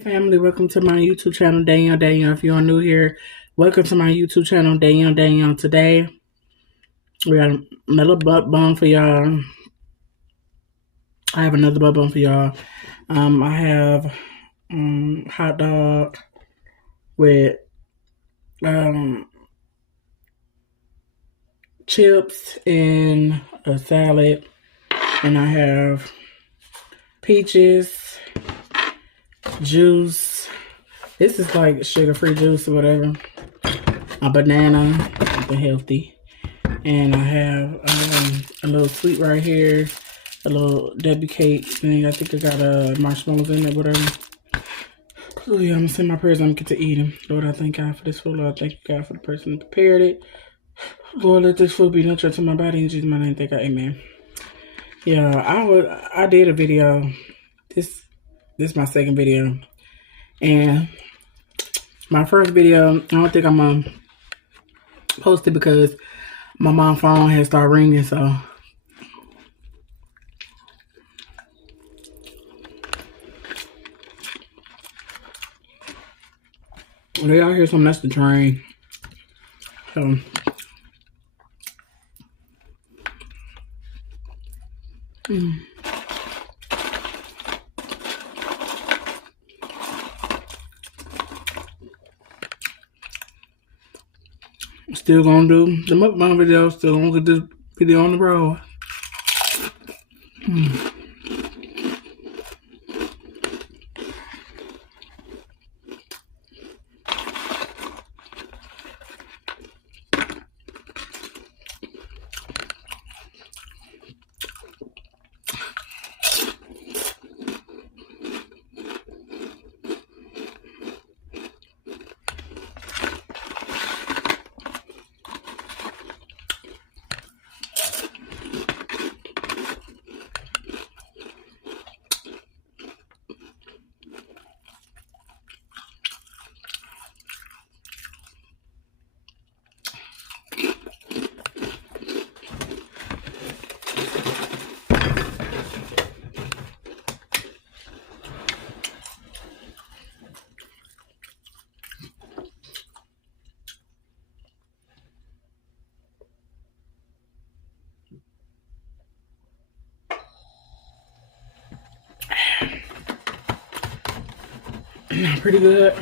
Family, welcome to my YouTube channel, Danielle. If you are new here, welcome to my YouTube channel, Danielle. Today, we got another butt bun for y'all. I have another butt bun for y'all. I have hot dog with chips and a salad, and I have peaches, juice. This is like sugar-free juice or whatever. A banana, something healthy. And I have a little sweet right here. A little Debbie cake thing. I think I got marshmallows in it, whatever. Oh yeah, I'm gonna send my prayers. I'm gonna get to eating. Lord, I thank God for this food. Lord, I thank you, God, for the person who prepared it. Lord, let this food be nurtured to my body in Jesus' name. Thank God, amen. Yeah, I did a video. This is my second video. And my first video, I don't think I'm gonna post it because my mom's phone had started ringing, so they out here something, that's the train. So still gonna do the mukbang video, still gonna get this video on the road. Pretty good.